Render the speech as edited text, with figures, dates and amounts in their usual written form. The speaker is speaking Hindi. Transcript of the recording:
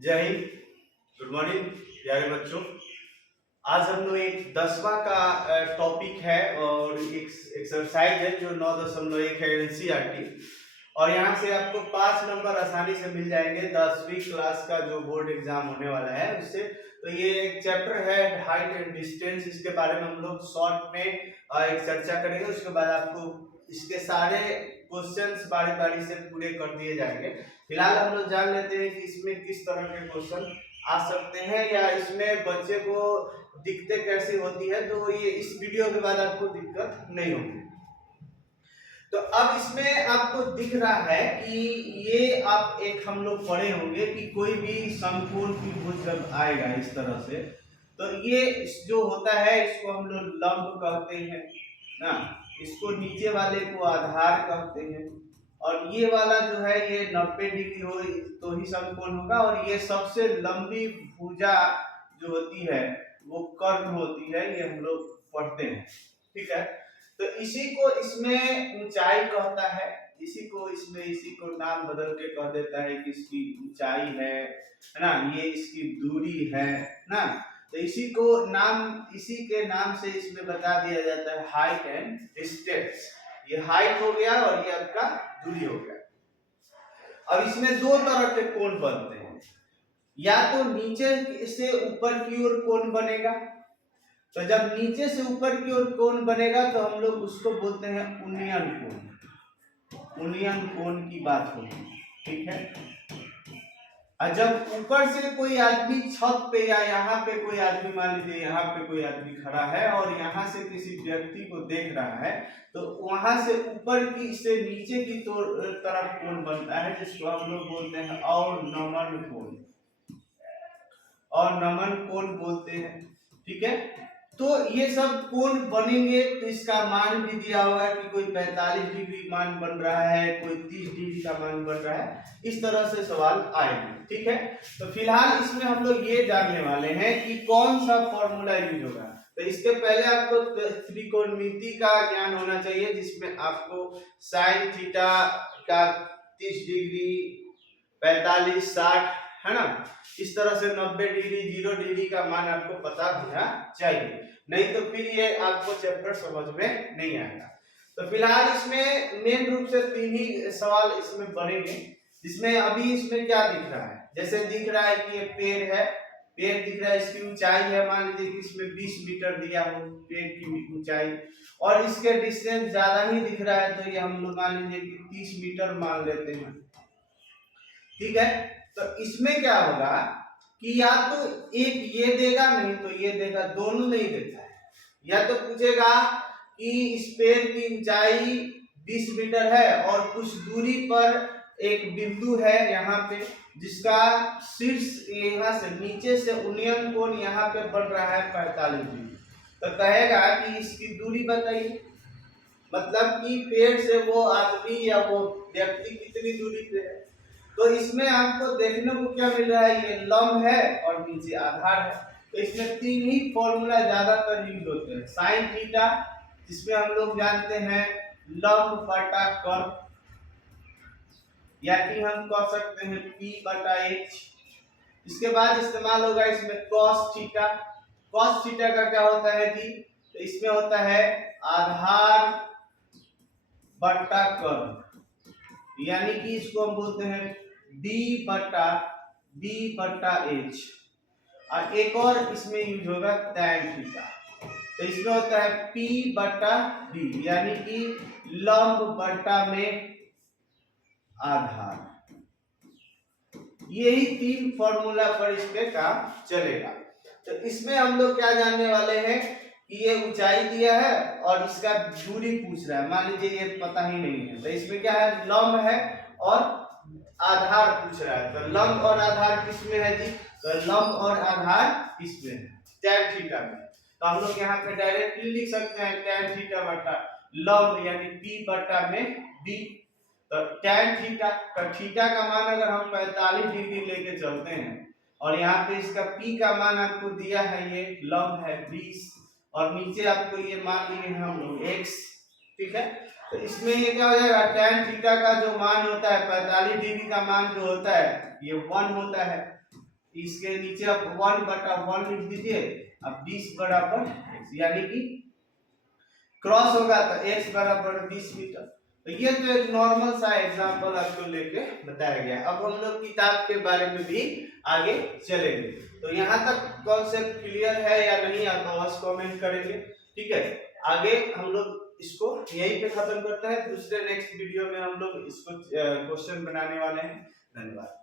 जय हिंद। गुड मॉर्निंग प्यारे बच्चों। आज हम लोग एक 10वां का टॉपिक है और एक एक्सरसाइज है जो 9.1 है एनसीईआरटी, और यहाँ से आपको 5 नंबर आसानी से मिल जाएंगे 10वीं क्लास का जो बोर्ड एग्जाम होने वाला है उससे। तो ये एक चैप्टर है हाइट एंड डिस्टेंस, इसके बारे में हम लोग शॉर्ट में एक चर्चा करेंगे। उसके बाद आपको इसके सारे क्वेश्चंस बारी बारी से पूरे कर दिए जाएंगे। फिलहाल हम लोग जान लेते हैं कि इसमें किस तरह के क्वेश्चन आ सकते हैं या इसमें बच्चे को दिक्कतें कैसी होती है, तो ये इस वीडियो के बाद आपको दिक्कत नहीं होगी। तो अब इसमें आपको दिख रहा है कि ये आप एक हम लोग पढ़े होंगे कि कोई भी समकोण त्रिभुज जब आएगा इस तरह से, तो ये जो होता है इसको हम लोग लंब कहते हैं ना, इसको नीचे वाले को आधार कहते हैं, और ये वाला जो है ये 90 डिग्री हो तो ही समकोण होगा, और ये सबसे लंबी भुजा जो होती है वो कर्ण होती है, ये हम लोग पढ़ते हैं। ठीक है, तो इसी को इसमें ऊंचाई कहता है, इसी को इसमें इसी को नाम बदल के कह देता है कि इसकी ऊंचाई है ना, ये इसकी दूरी है ना। तो इसी को इसी के नाम से इसमें बता दिया जाता है हाइट एंड डिस्टेंस। ये हाइट हो गया और ये आपका दूरी हो गया। अब इसमें दो तरह के कोण बनते हैं, या तो नीचे से ऊपर की ओर कोण बनेगा, तो जब नीचे से ऊपर की ओर कोण बनेगा तो हम लोग उसको बोलते हैं उन्नयन कोण। उन्नयन कोण की बात होगी, ठीक है। और जब ऊपर से कोई आदमी छत पे या यहाँ पे कोई आदमी, मान लीजिए यहाँ पे कोई आदमी खड़ा है और यहाँ से किसी व्यक्ति को देख रहा है, तो वहां से ऊपर की से नीचे की तरफ कोण बनता है, जिसको हम लोग बोलते हैं और नमन कोण, और नमन कोण बोलते हैं। ठीक है, तो ये सब कोण बनेंगे तो इसका मान भी दिया होगा कि कोई 45 डिग्री मान बन रहा है, कोई 30 डिग्री का मान बन रहा है, इस तरह से सवाल आएंगे। ठीक है, तो फिलहाल इसमें हम लोग ये जानने वाले हैं कि कौन सा फॉर्मूला यूज होगा। तो इसके पहले आपको त्रिकोणमिति का ज्ञान होना चाहिए, जिसमें आपको साइन थीटा का 30 डिग्री, 45, 60 है ना, इस तरह से 90 डिग्री, 0 डिग्री का मान आपको पता होना चाहिए, नहीं तो फिर ये आपको चैप्टर समझ में नहीं आएगा। तो फिलहाल इसमें मेन रूप से 3 ही सवाल इसमें बनेंगे, जिसमें अभी इसमें क्या दिख रहा है, जैसे दिख रहा है कि ये पेड़ है, पेड़ दिख रहा है, इसकी ऊंचाई है, मान लीजिए कि इसमें 20 मीटर दिया हो पेड़ की ऊंचाई, और इसके डिस्टेंस ज्यादा ही दिख रहा है, तो ये हम लोग मान लीजिए कि 30 मीटर मान लेते हैं। ठीक है, तो इसमें क्या होगा कि या तो एक ये देगा, नहीं तो ये देगा, दोनों नहीं देता है। या तो पूछेगा कि इस पेड़ की ऊंचाई 20 मीटर है और कुछ दूरी पर एक बिंदु है यहाँ पे, जिसका शीर्ष यहाँ से नीचे से उन्नयन कोण यहाँ पे बन रहा है 45 डिग्री, तो कहेगा कि इसकी दूरी बताइए, मतलब कि पेड़ से वो आदमी या वो व्यक्ति कितनी दूरी पे है। तो इसमें आपको देखने को क्या मिल रहा है, ये लंब है और नीचे आधार है। तो इसमें 3 ही फॉर्मूला ज्यादातर यूज होते हैं। साइन थीटा, जिसमें हम लोग जानते हैं लंब बटा कर्व, या कि हम कह सकते हैं P बटा H। इसके बाद इस्तेमाल होगा इसमें कॉस थीटा। कॉस थीटा का क्या होता है जी, तो इसमें होता है आधार बटा कर्व, यानी कि इसको हम बोलते हैं B बटा H। और एक और इसमें यूज होगा tan थीटा, तो इसमें होता है P बटा D, यानी कि लंब बटा में आधार। यही 3 फॉर्मूला पर इसके काम चलेगा। तो इसमें हम लोग क्या जानने वाले हैं कि ये ऊंचाई दिया है और इसका दूरी पूछ रहा है, मान लीजिए ये पता ही नहीं है, तो इसमें क्या है, लंब है और आधार पूछ रहा है। तो लंब और आधार किसमें है जी, तो लंब और आधार किसमें है, tan थीटा में। तो हम लोग यहाँ पे डायरेक्टली लिख सकते हैं tan थीटा बटा लंब, यानी P बटा में B। तो tan थीटा का थीटा का मान अगर हम 45 डिग्री लेके चलते हैं, और यहाँ पे इसका P का मान आपको दिया है, ये लंब है 20, और नीचे आपको ये मान लिए हैं हम लोग x। ठीक है, तो इसमें ये क्या हो जाएगा, tan थीटा का जो मान होता है 45 डिग्री का मान जो होता है ये 1 होता है, इसके नीचे आप 1/1 लिख दीजिए। अब 20 बराबर x, यानी कि क्रॉस होगा तो x बराबर 20 मीटर। तो ये तो एक नॉर्मल सा एग्जांपल आपको लेके बताया गया। अब हम लोग किताब के बारे में भी आगे चलेंगे। तो यहाँ तक कॉन्सेप्ट क्लियर है या नहीं, आप अवश्य कमेंट करेंगे। ठीक है, आगे हम लोग इसको यहीं पे खत्म करते हैं। दूसरे नेक्स्ट वीडियो में हम लोग इसको क्वेश्चन बनाने वाले हैं। धन्यवाद।